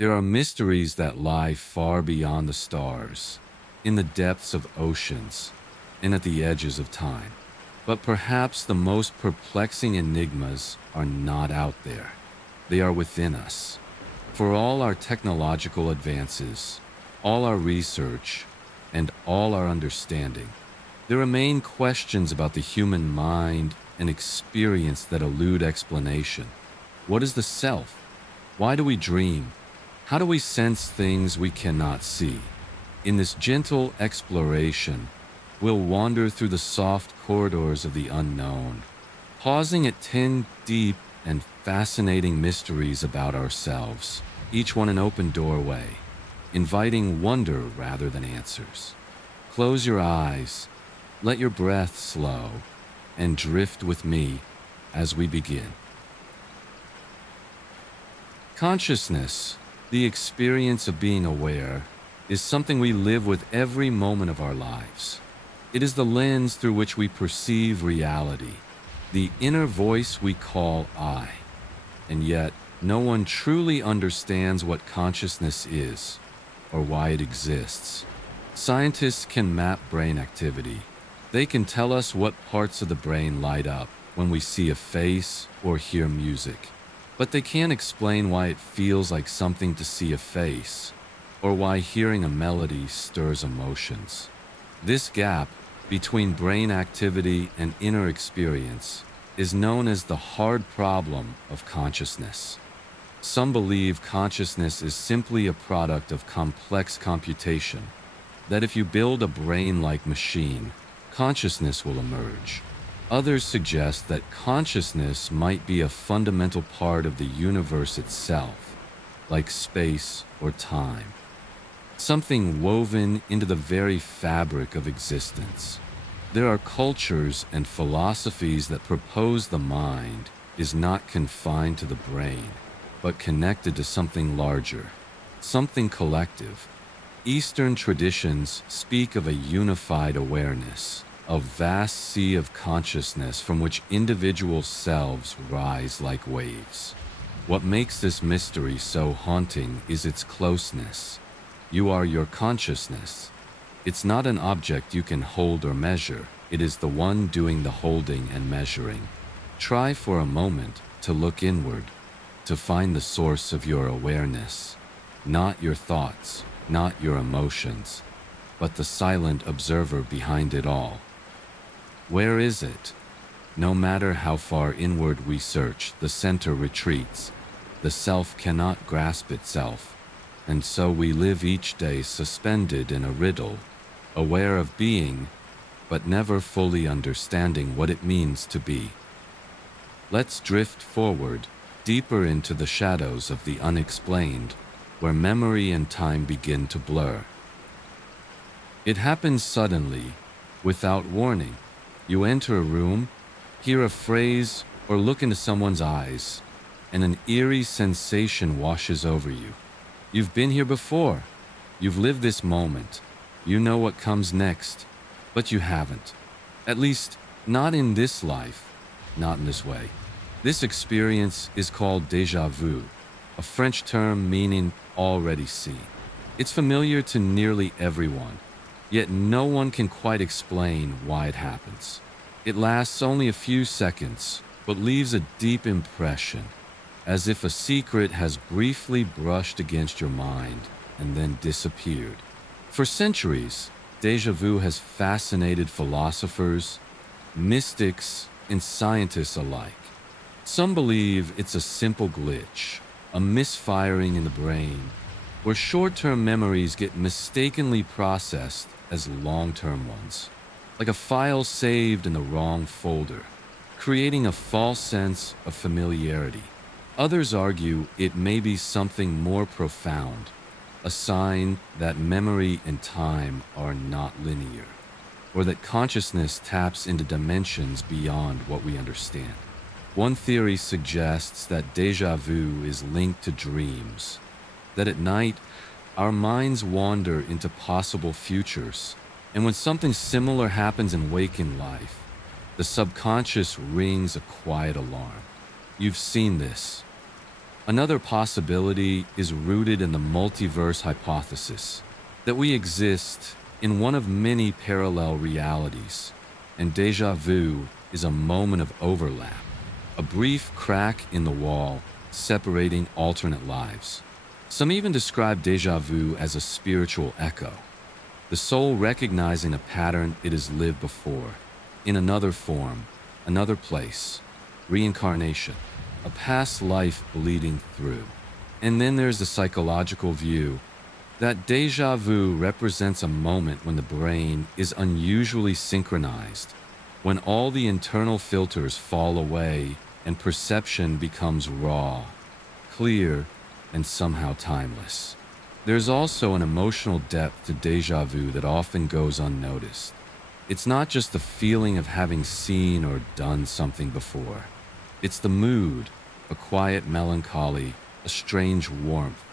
There are mysteries that lie far beyond the stars, in the depths of oceans, and at the edges of time. But perhaps the most perplexing enigmas are not out there. They are within us. For all our technological advances, all our research, and all our understanding, there remain questions about the human mind and experience that elude explanation. What is the self? Why do we dream? How do we sense things we cannot see? In this gentle exploration, we'll wander through the soft corridors of the unknown, pausing at 10 deep and fascinating mysteries about ourselves, each one an open doorway, inviting wonder rather than answers. Close your eyes, let your breath slow, and drift with me as we begin. Consciousness, the experience of being aware, is something we live with every moment of our lives. It is the lens through which we perceive reality, the inner voice we call I. And yet, no one truly understands what consciousness is or why it exists. Scientists can map brain activity. They can tell us what parts of the brain light up when we see a face or hear music. But they can't explain why it feels like something to see a face, or why hearing a melody stirs emotions. This gap between brain activity and inner experience is known as the hard problem of consciousness. Some believe consciousness is simply a product of complex computation, that if you build a brain-like machine, consciousness will emerge. Others suggest that consciousness might be a fundamental part of the universe itself, like space or time. Something woven into the very fabric of existence. There are cultures and philosophies that propose the mind is not confined to the brain, but connected to something larger, something collective. Eastern traditions speak of a unified awareness, a vast sea of consciousness from which individual selves rise like waves. What makes this mystery so haunting is its closeness. You are your consciousness. It's not an object you can hold or measure. It is the one doing the holding and measuring. Try for a moment to look inward, to find the source of your awareness. Not your thoughts, not your emotions, but the silent observer behind it all. Where is it? No matter how far inward we search, the center retreats. The self cannot grasp itself, and so we live each day suspended in a riddle, aware of being, but never fully understanding what it means to be. Let's drift forward, deeper into the shadows of the unexplained, where memory and time begin to blur. It happens suddenly, without warning. You enter a room, hear a phrase, or look into someone's eyes, and an eerie sensation washes over you. You've been here before. You've lived this moment. You know what comes next, but you haven't. At least, not in this life, not in this way. This experience is called déjà-vu, a French term meaning already seen. It's familiar to nearly everyone, yet no one can quite explain why it happens. It lasts only a few seconds, but leaves a deep impression, as if a secret has briefly brushed against your mind and then disappeared. For centuries, déjà vu has fascinated philosophers, mystics, and scientists alike. Some believe it's a simple glitch, a misfiring in the brain, where short-term memories get mistakenly processed as long-term ones, like a file saved in the wrong folder, creating a false sense of familiarity. Others argue it may be something more profound, a sign that memory and time are not linear, or that consciousness taps into dimensions beyond what we understand. One theory suggests that déjà vu is linked to dreams, that at night, our minds wander into possible futures, and when something similar happens in waking life, the subconscious rings a quiet alarm. You've seen this. Another possibility is rooted in the multiverse hypothesis, that we exist in one of many parallel realities, and déjà vu is a moment of overlap, a brief crack in the wall separating alternate lives. Some even describe déjà vu as a spiritual echo, the soul recognizing a pattern it has lived before, in another form, another place, reincarnation, a past life bleeding through. And then there's the psychological view that déjà vu represents a moment when the brain is unusually synchronized, when all the internal filters fall away and perception becomes raw, clear, and somehow timeless. There's also an emotional depth to déjà vu that often goes unnoticed. It's not just the feeling of having seen or done something before. It's the mood, a quiet melancholy, a strange warmth,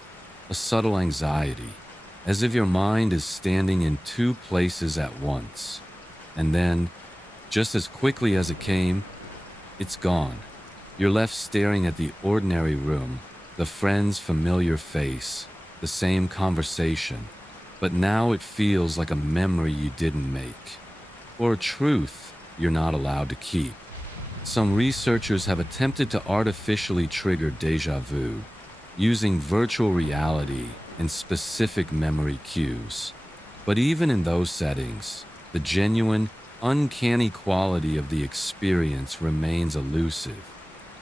a subtle anxiety, as if your mind is standing in two places at once. And then, just as quickly as it came, it's gone. You're left staring at the ordinary room, the friend's familiar face, the same conversation, but now it feels like a memory you didn't make, or a truth you're not allowed to keep. Some researchers have attempted to artificially trigger déjà vu, using virtual reality and specific memory cues. But even in those settings, the genuine, uncanny quality of the experience remains elusive.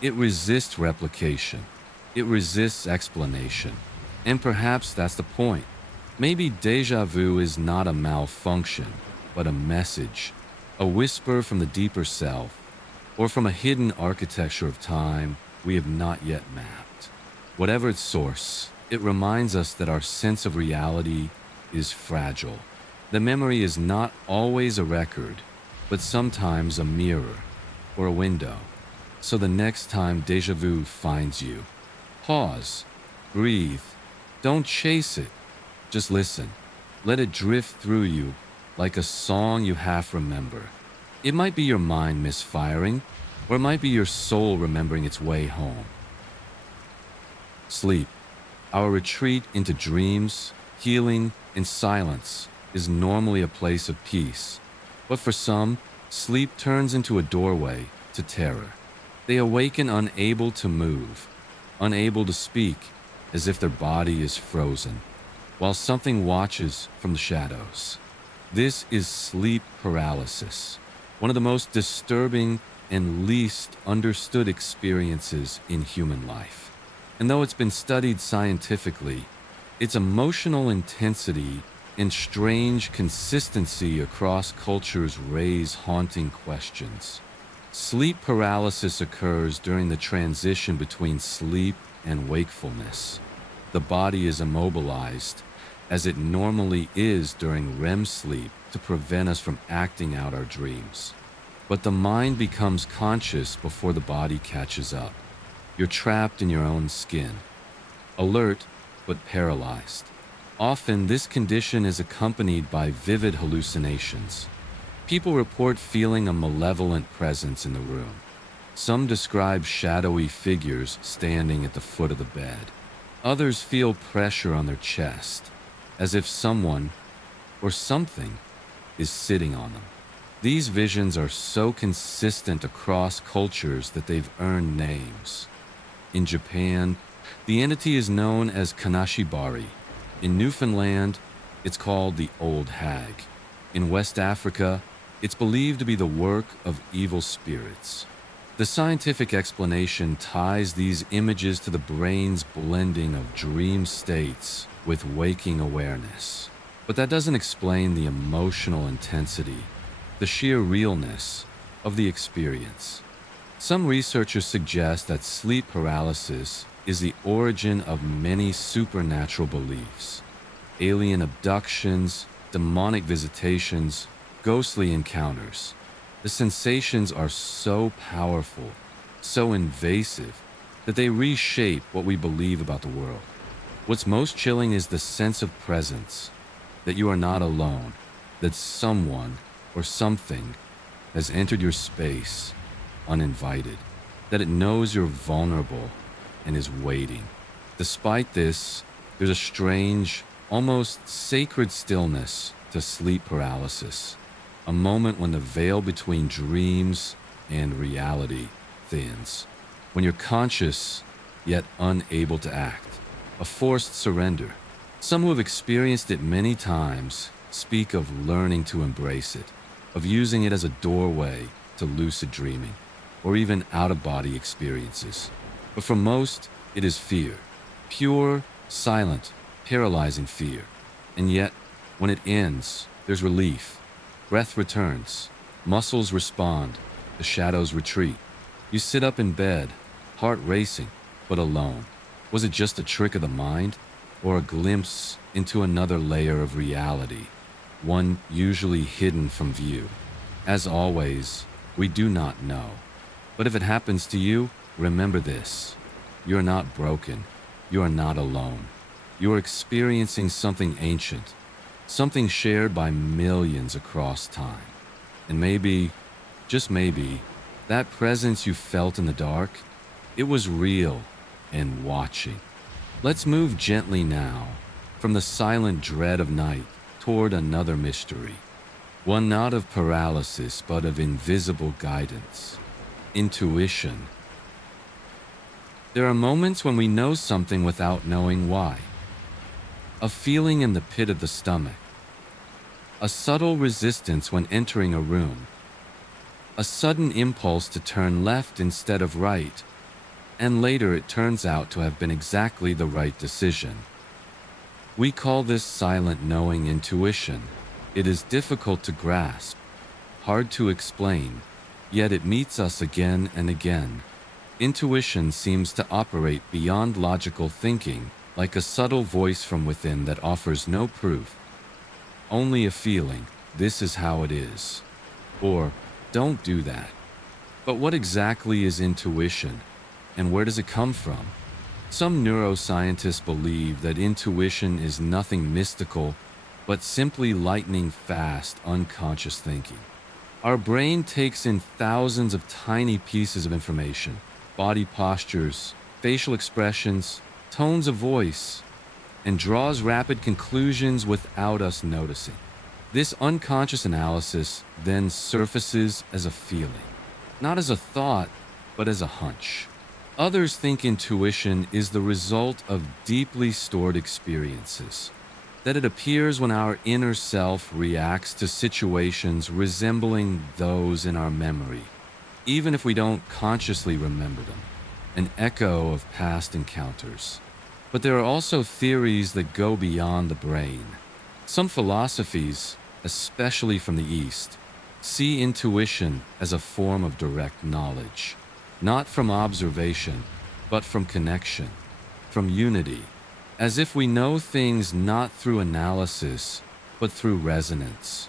It resists replication. It resists explanation. And perhaps that's the point. Maybe déjà vu is not a malfunction, but a message, a whisper from the deeper self, or from a hidden architecture of time we have not yet mapped. Whatever its source, it reminds us that our sense of reality is fragile. The memory is not always a record, but sometimes a mirror or a window. So the next time déjà vu finds you, pause, breathe, don't chase it, just listen. Let it drift through you like a song you half remember. It might be your mind misfiring, or it might be your soul remembering its way home. Sleep, our retreat into dreams, healing, and silence, is normally a place of peace. But for some, sleep turns into a doorway to terror. They awaken unable to move, unable to speak, as if their body is frozen, while something watches from the shadows. This is sleep paralysis, one of the most disturbing and least understood experiences in human life. And though it's been studied scientifically, its emotional intensity and strange consistency across cultures raise haunting questions. Sleep paralysis occurs during the transition between sleep and wakefulness. The body is immobilized, as it normally is during REM sleep, to prevent us from acting out our dreams. But the mind becomes conscious before the body catches up. You're trapped in your own skin, alert but paralyzed. Often, this condition is accompanied by vivid hallucinations. People report feeling a malevolent presence in the room. Some describe shadowy figures standing at the foot of the bed. Others feel pressure on their chest, as if someone or something is sitting on them. These visions are so consistent across cultures that they've earned names. In Japan, the entity is known as Kanashibari. In Newfoundland, it's called the Old Hag. In West Africa, it's believed to be the work of evil spirits. The scientific explanation ties these images to the brain's blending of dream states with waking awareness. But that doesn't explain the emotional intensity, the sheer realness of the experience. Some researchers suggest that sleep paralysis is the origin of many supernatural beliefs. Alien abductions, demonic visitations, ghostly encounters. The sensations are so powerful, so invasive, that they reshape what we believe about the world. What's most chilling is the sense of presence, that you are not alone, that someone or something has entered your space uninvited, that it knows you're vulnerable and is waiting. Despite this, there's a strange, almost sacred stillness to sleep paralysis, a moment when the veil between dreams and reality thins, when you're conscious yet unable to act, a forced surrender. Some who have experienced it many times speak of learning to embrace it, of using it as a doorway to lucid dreaming, or even out-of-body experiences. But for most, it is fear, pure, silent, paralyzing fear. And yet, when it ends, there's relief. Breath returns, muscles respond, the shadows retreat. You sit up in bed, heart racing, but alone. Was it just a trick of the mind, or a glimpse into another layer of reality, one usually hidden from view? As always, we do not know. But if it happens to you, remember this. You are not broken. You are not alone. You are experiencing something ancient, something shared by millions across time. And maybe, just maybe, that presence you felt in the dark, it was real and watching. Let's move gently now from the silent dread of night toward another mystery, one not of paralysis but of invisible guidance, intuition. There are moments when we know something without knowing why. A feeling in the pit of the stomach, a subtle resistance when entering a room, a sudden impulse to turn left instead of right, and later it turns out to have been exactly the right decision. We call this silent knowing intuition. It is difficult to grasp, hard to explain, yet it meets us again and again. Intuition seems to operate beyond logical thinking, like a subtle voice from within that offers no proof, only a feeling, this is how it is, or don't do that. But what exactly is intuition, and where does it come from? Some neuroscientists believe that intuition is nothing mystical, but simply lightning-fast, unconscious thinking. Our brain takes in thousands of tiny pieces of information, body postures, facial expressions, tones of voice, and draws rapid conclusions without us noticing. This unconscious analysis then surfaces as a feeling, not as a thought, but as a hunch. Others think intuition is the result of deeply stored experiences, that it appears when our inner self reacts to situations resembling those in our memory, even if we don't consciously remember them, an echo of past encounters. But there are also theories that go beyond the brain. Some philosophies, especially from the East, see intuition as a form of direct knowledge, not from observation, but from connection, from unity, as if we know things not through analysis, but through resonance.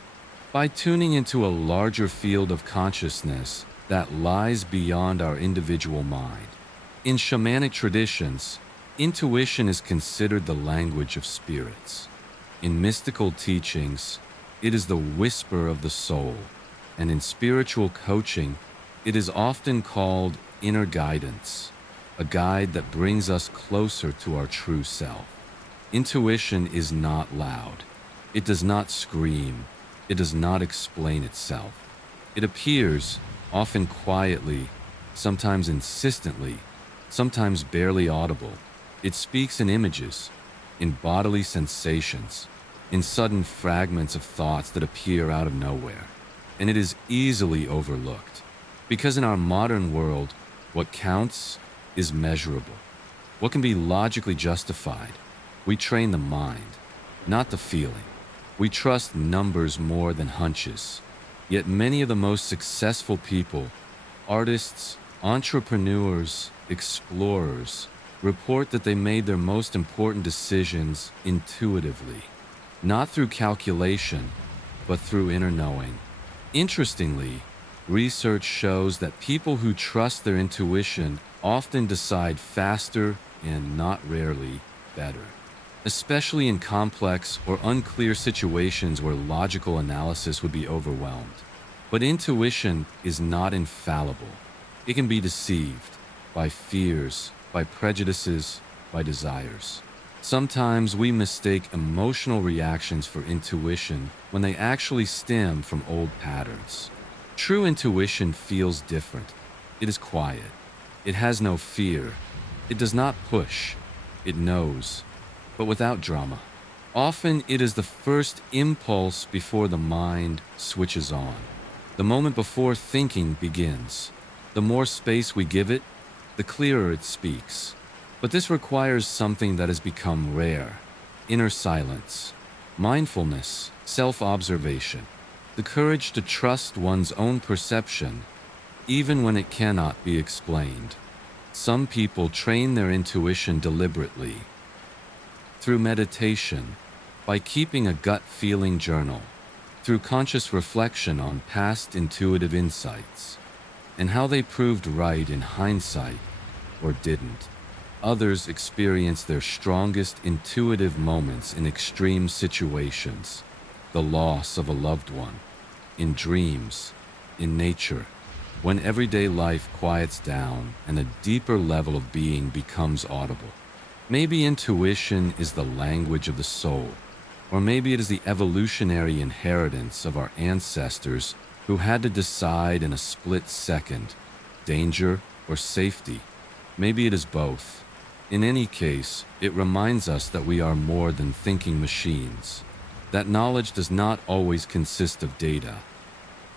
By tuning into a larger field of consciousness that lies beyond our individual mind. In shamanic traditions, intuition is considered the language of spirits. In mystical teachings, it is the whisper of the soul, and in spiritual coaching, it is often called inner guidance, a guide that brings us closer to our true self. Intuition is not loud. It does not scream. It does not explain itself. It appears, often quietly, sometimes insistently, sometimes barely audible. It speaks in images, in bodily sensations, in sudden fragments of thoughts that appear out of nowhere. And it is easily overlooked, because in our modern world, what counts is measurable. What can be logically justified? We train the mind, not the feeling. We trust numbers more than hunches. Yet many of the most successful people, artists, entrepreneurs, explorers, report that they made their most important decisions intuitively, not through calculation, but through inner knowing. Interestingly, research shows that people who trust their intuition often decide faster and not rarely better, especially in complex or unclear situations where logical analysis would be overwhelmed. But intuition is not infallible. It can be deceived by fears, by prejudices, by desires. Sometimes we mistake emotional reactions for intuition when they actually stem from old patterns. True intuition feels different. It is quiet. It has no fear. It does not push. It knows, but without drama. Often it is the first impulse before the mind switches on. The moment before thinking begins. The more space we give it, the clearer it speaks. But this requires something that has become rare: inner silence, mindfulness, self-observation, the courage to trust one's own perception, even when it cannot be explained. Some people train their intuition deliberately, through meditation, by keeping a gut feeling journal, through conscious reflection on past intuitive insights, and how they proved right in hindsight or didn't. Others experience their strongest intuitive moments in extreme situations: the loss of a loved one, in dreams, in nature, when everyday life quiets down and a deeper level of being becomes audible. Maybe intuition is the language of the soul, or maybe it is the evolutionary inheritance of our ancestors who had to decide in a split second, danger or safety. Maybe it is both. In any case, it reminds us that we are more than thinking machines, that knowledge does not always consist of data,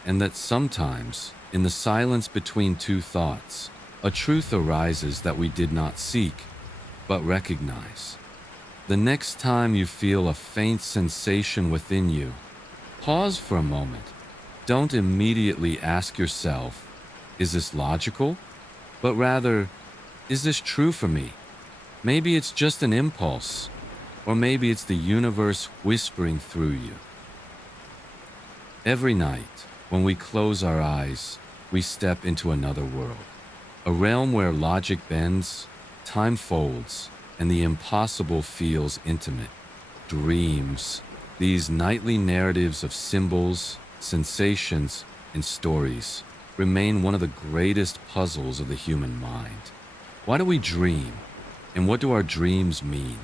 and that sometimes, in the silence between two thoughts, a truth arises that we did not seek, but recognize. The next time you feel a faint sensation within you, pause for a moment. Don't immediately ask yourself, is this logical? But rather, is this true for me? Maybe it's just an impulse, or maybe it's the universe whispering through you. Every night, when we close our eyes, we step into another world, a realm where logic bends, time folds, and the impossible feels intimate. Dreams, these nightly narratives of symbols, sensations, and stories, remain one of the greatest puzzles of the human mind. Why do we dream? And what do our dreams mean?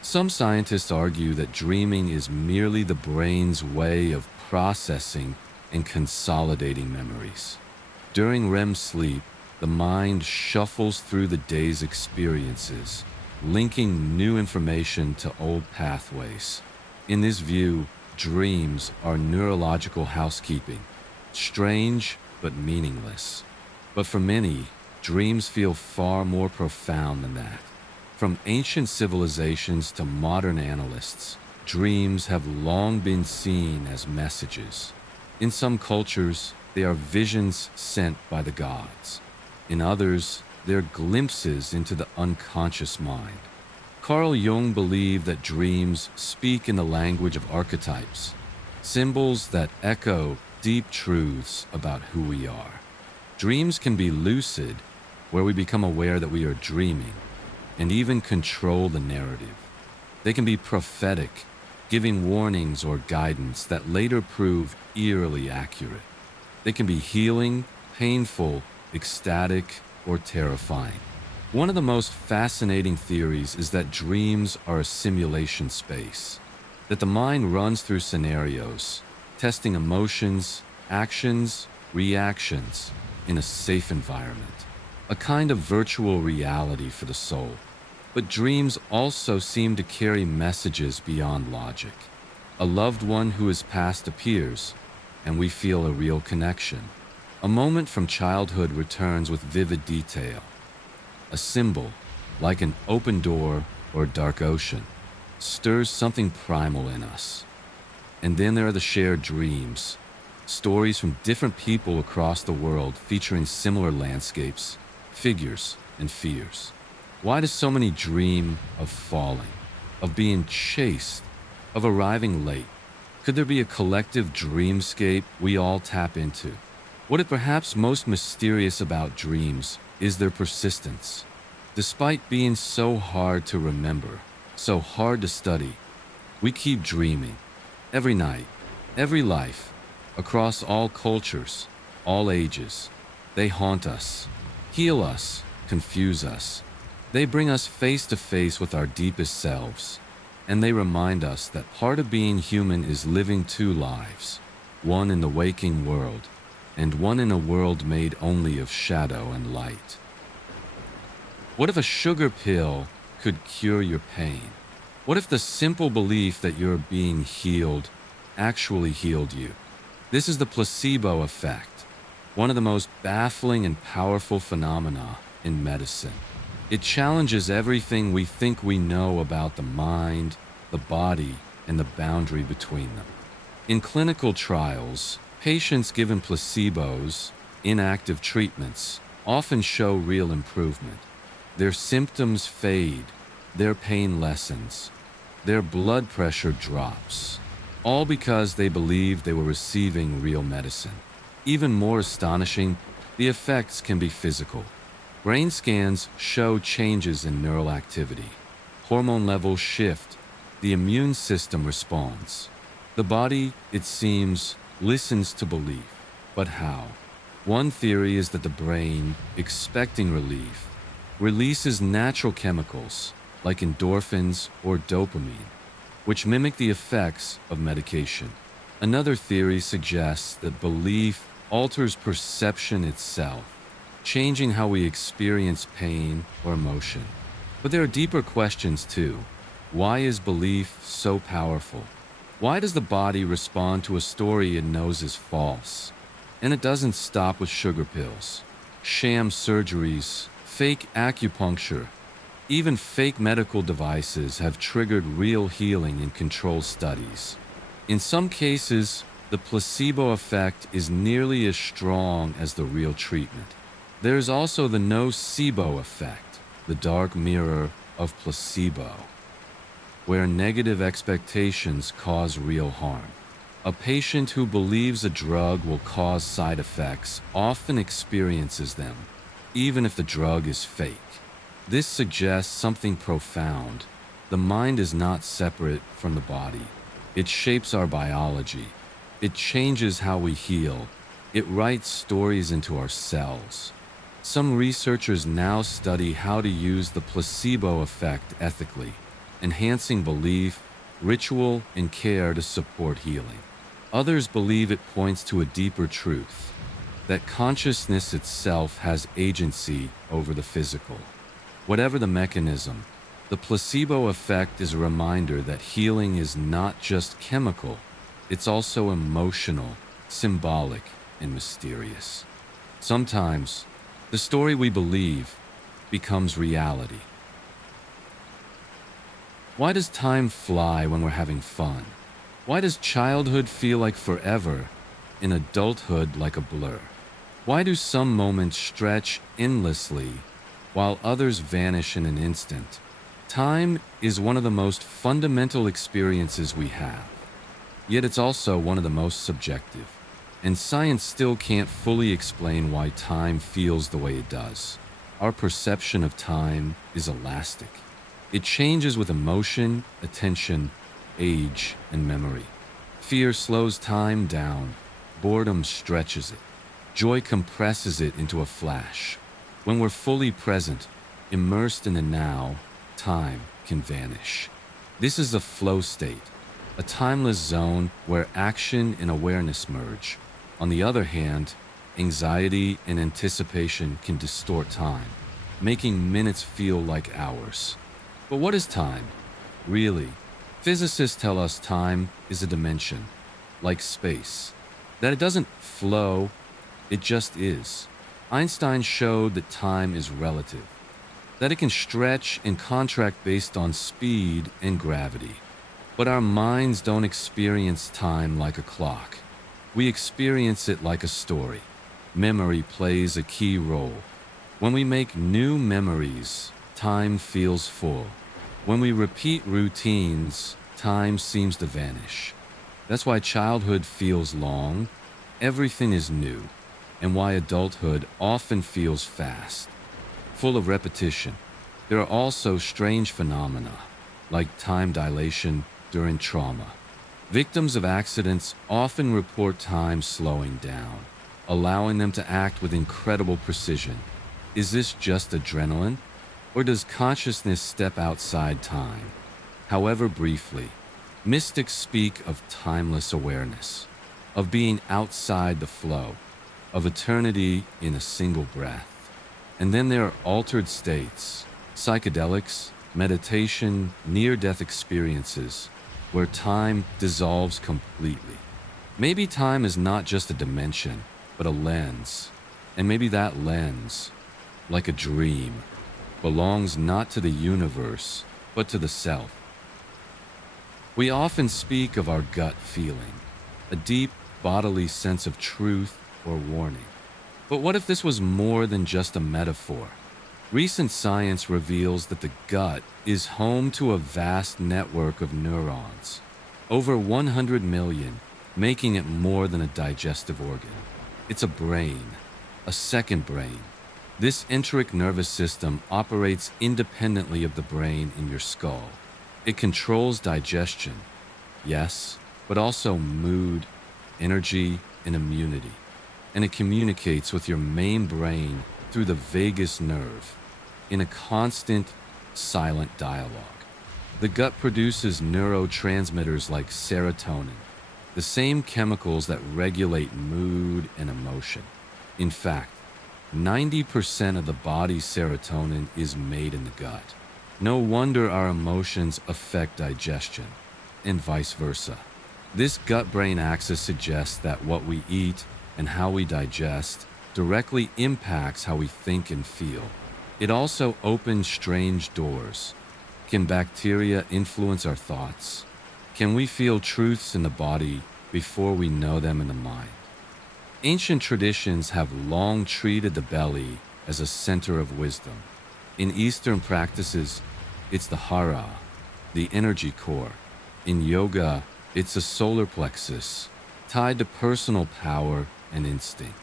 Some scientists argue that dreaming is merely the brain's way of processing and consolidating memories. During REM sleep, the mind shuffles through the day's experiences, linking new information to old pathways. In this view, dreams are neurological housekeeping, strange but meaningless. But for many, dreams feel far more profound than that. From ancient civilizations to modern analysts, dreams have long been seen as messages. In some cultures, they are visions sent by the gods. In others, they're glimpses into the unconscious mind. Carl Jung believed that dreams speak in the language of archetypes, symbols that echo deep truths about who we are. Dreams can be lucid, where we become aware that we are dreaming, and even control the narrative. They can be prophetic, giving warnings or guidance that later prove eerily accurate. They can be healing, painful, ecstatic, or terrifying. One of the most fascinating theories is that dreams are a simulation space, that the mind runs through scenarios, testing emotions, actions, reactions in a safe environment, a kind of virtual reality for the soul. But dreams also seem to carry messages beyond logic. A loved one who has passed appears, and we feel a real connection. A moment from childhood returns with vivid detail. A symbol, like an open door or dark ocean, stirs something primal in us. And then there are the shared dreams, stories from different people across the world featuring similar landscapes, figures, and fears. Why do so many dream of falling, of being chased, of arriving late? Could there be a collective dreamscape we all tap into? What is perhaps most mysterious about dreams is their persistence. Despite being so hard to remember, so hard to study, we keep dreaming. Every night, every life, across all cultures, all ages. They haunt us, heal us, confuse us, They bring us face to face with our deepest selves, and they remind us that part of being human is living two lives, one in the waking world, and one in a world made only of shadow and light. What if a sugar pill could cure your pain? What if the simple belief that you're being healed actually healed you? This is the placebo effect, one of the most baffling and powerful phenomena in medicine. It challenges everything we think we know about the mind, the body, and the boundary between them. In clinical trials, patients given placebos, inactive treatments, often show real improvement. Their symptoms fade, their pain lessens, their blood pressure drops, all because they believed they were receiving real medicine. Even more astonishing, the effects can be physical. Brain scans show changes in neural activity. Hormone levels shift. The immune system responds. The body, it seems, listens to belief. But how? One theory is that the brain, expecting relief, releases natural chemicals like endorphins or dopamine, which mimic the effects of medication. Another theory suggests that belief alters perception itself, changing how we experience pain or emotion. But there are deeper questions too. Why is belief so powerful? Why does the body respond to a story it knows is false? And it doesn't stop with sugar pills, sham surgeries, fake acupuncture. Even fake medical devices have triggered real healing in controlled studies. In some cases, the placebo effect is nearly as strong as the real treatment. There is also the nocebo effect, the dark mirror of placebo, where negative expectations cause real harm. A patient who believes a drug will cause side effects often experiences them, even if the drug is fake. This suggests something profound. The mind is not separate from the body. It shapes our biology. It changes how we heal. It writes stories into our cells. Some researchers now study how to use the placebo effect ethically, enhancing belief, ritual, and care to support healing. Others believe it points to a deeper truth, that consciousness itself has agency over the physical. Whatever the mechanism, the placebo effect is a reminder that healing is not just chemical, it's also emotional, symbolic, and mysterious. Sometimes, the story we believe becomes reality. Why does time fly when we're having fun? Why does childhood feel like forever and adulthood like a blur? Why do some moments stretch endlessly while others vanish in an instant? Time is one of the most fundamental experiences we have, yet it's also one of the most subjective. And science still can't fully explain why time feels the way it does. Our perception of time is elastic. It changes with emotion, attention, age, and memory. Fear slows time down. Boredom stretches it. Joy compresses it into a flash. When we're fully present, immersed in the now, time can vanish. This is a flow state, a timeless zone where action and awareness merge. On the other hand, anxiety and anticipation can distort time, making minutes feel like hours. But what is time? Really? Physicists tell us time is a dimension, like space, that it doesn't flow, it just is. Einstein showed that time is relative, that it can stretch and contract based on speed and gravity. But our minds don't experience time like a clock. We experience it like a story. Memory plays a key role. When we make new memories, time feels full. When we repeat routines, time seems to vanish. That's why childhood feels long, everything is new, and why adulthood often feels fast, full of repetition. There are also strange phenomena, like time dilation during trauma. Victims of accidents often report time slowing down, allowing them to act with incredible precision. Is this just adrenaline? Or does consciousness step outside time, however briefly? Mystics speak of timeless awareness, of being outside the flow, of eternity in a single breath. And then there are altered states, psychedelics, meditation, near-death experiences, where time dissolves completely. Maybe time is not just a dimension, but a lens. And maybe that lens, like a dream, belongs not to the universe, but to the self. We often speak of our gut feeling, a deep bodily sense of truth or warning. But what if this was more than just a metaphor? Recent science reveals that the gut is home to a vast network of neurons, over 100 million, making it more than a digestive organ. It's a brain, a second brain. This enteric nervous system operates independently of the brain in your skull. It controls digestion, yes, but also mood, energy, and immunity. And it communicates with your main brain through the vagus nerve in a constant, silent dialogue. The gut produces neurotransmitters like serotonin, the same chemicals that regulate mood and emotion. In fact, 90% of the body's serotonin is made in the gut. No wonder our emotions affect digestion, and vice versa. This gut-brain axis suggests that what we eat and how we digest directly impacts how we think and feel. It also opens strange doors. Can bacteria influence our thoughts? Can we feel truths in the body before we know them in the mind? Ancient traditions have long treated the belly as a center of wisdom. In Eastern practices, it's the hara, the energy core. In yoga, it's a solar plexus, tied to personal power and instinct.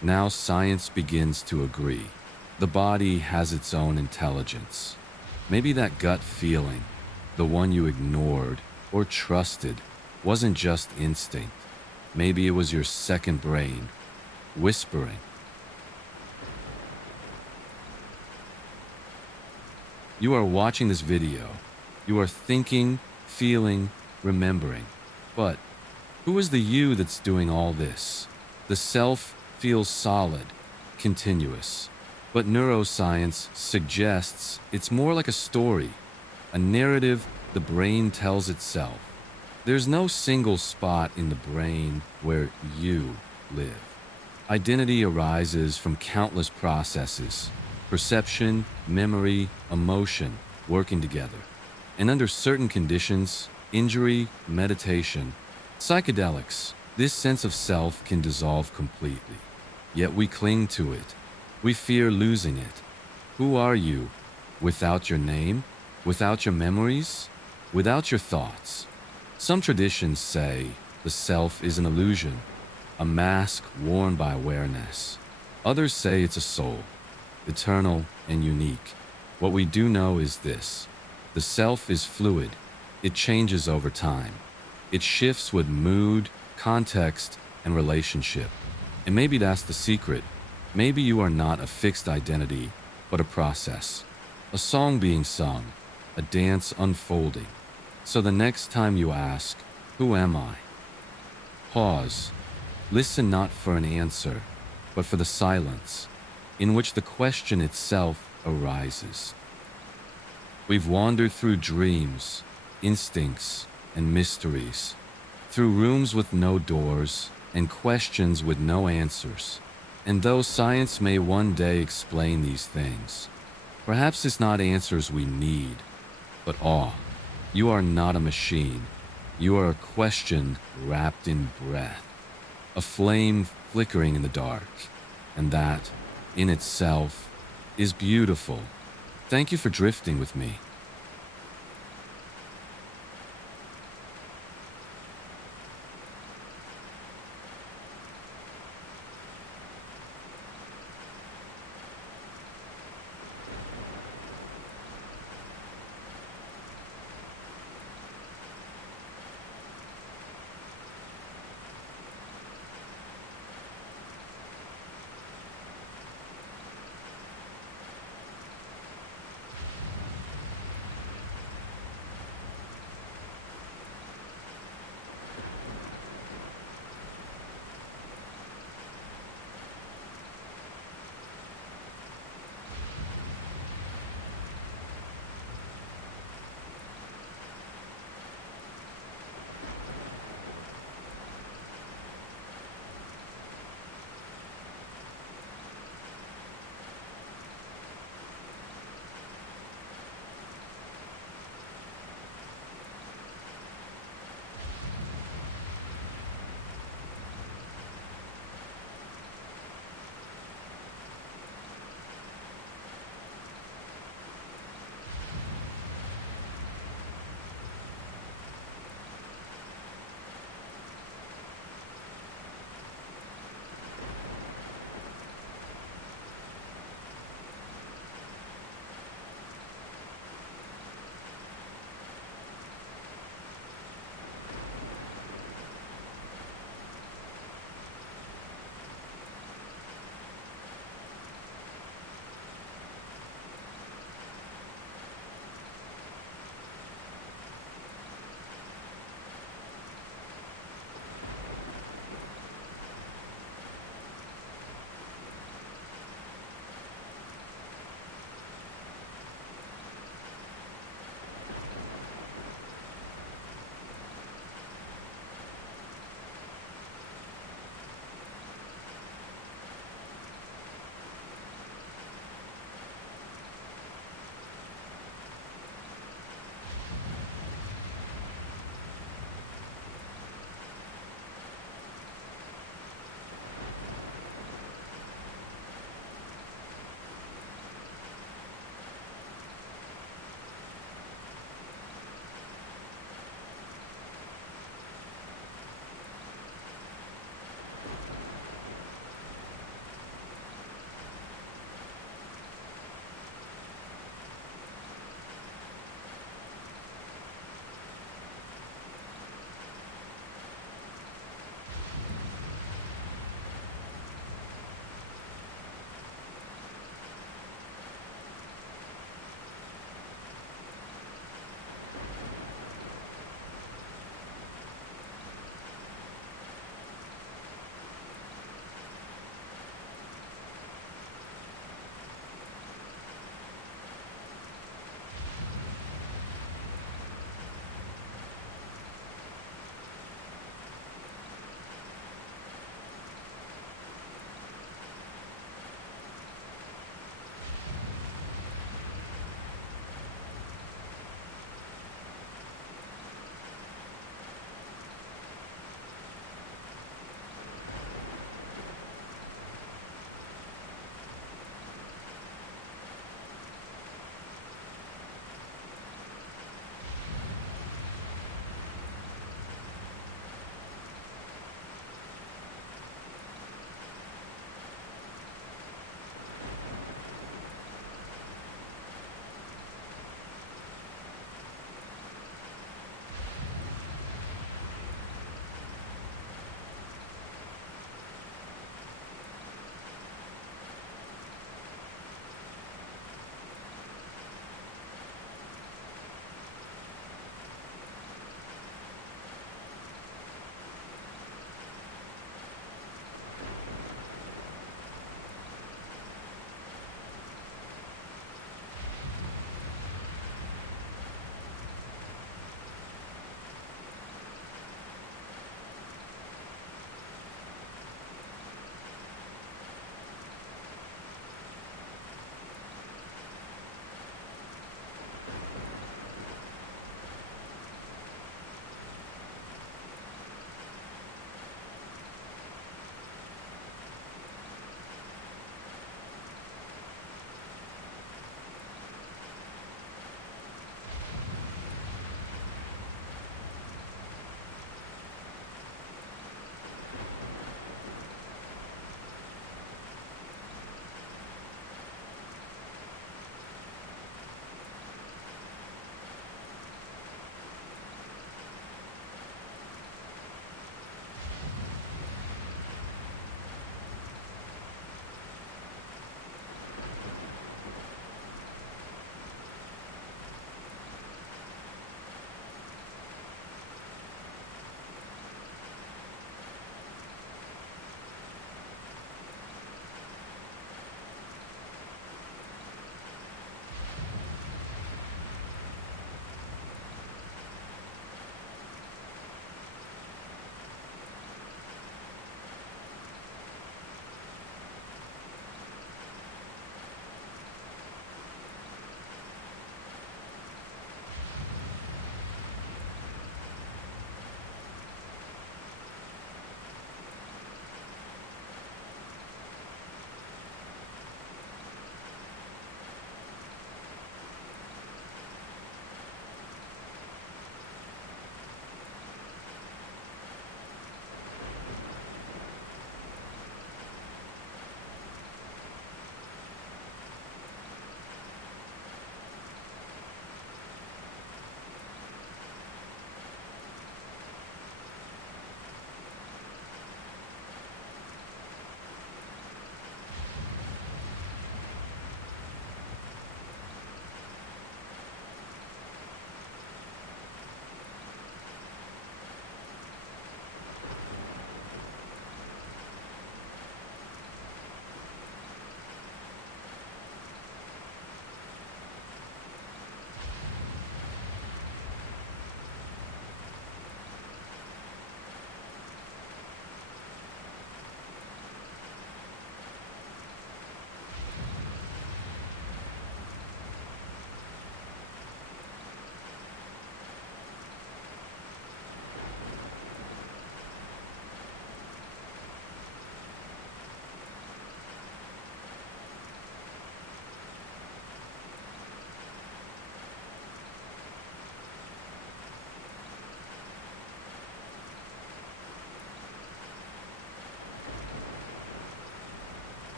Now science begins to agree. The body has its own intelligence. Maybe that gut feeling, the one you ignored or trusted, wasn't just instinct. Maybe it was your second brain, whispering. You are watching this video. You are thinking, feeling, remembering. But who is the you that's doing all this? The self feels solid, continuous. But neuroscience suggests it's more like a story, a narrative the brain tells itself. There's no single spot in the brain where you live. Identity arises from countless processes, perception, memory, emotion, working together. And under certain conditions, injury, meditation, psychedelics, this sense of self can dissolve completely. Yet we cling to it. We fear losing it. Who are you without your name, without your memories, without your thoughts? Some traditions say the self is an illusion, a mask worn by awareness. Others say it's a soul, eternal and unique. What we do know is this: the self is fluid. It changes over time. It shifts with mood, context, and relationship. And maybe that's the secret. Maybe you are not a fixed identity, but a process. A song being sung, a dance unfolding. So the next time you ask, "Who am I?" pause. Listen not for an answer, but for the silence in which the question itself arises. We've wandered through dreams, instincts, and mysteries, through rooms with no doors and questions with no answers. And though science may one day explain these things, perhaps it's not answers we need, but awe. You are not a machine. You are a question wrapped in breath, a flame flickering in the dark, and that, in itself, is beautiful. Thank you for drifting with me.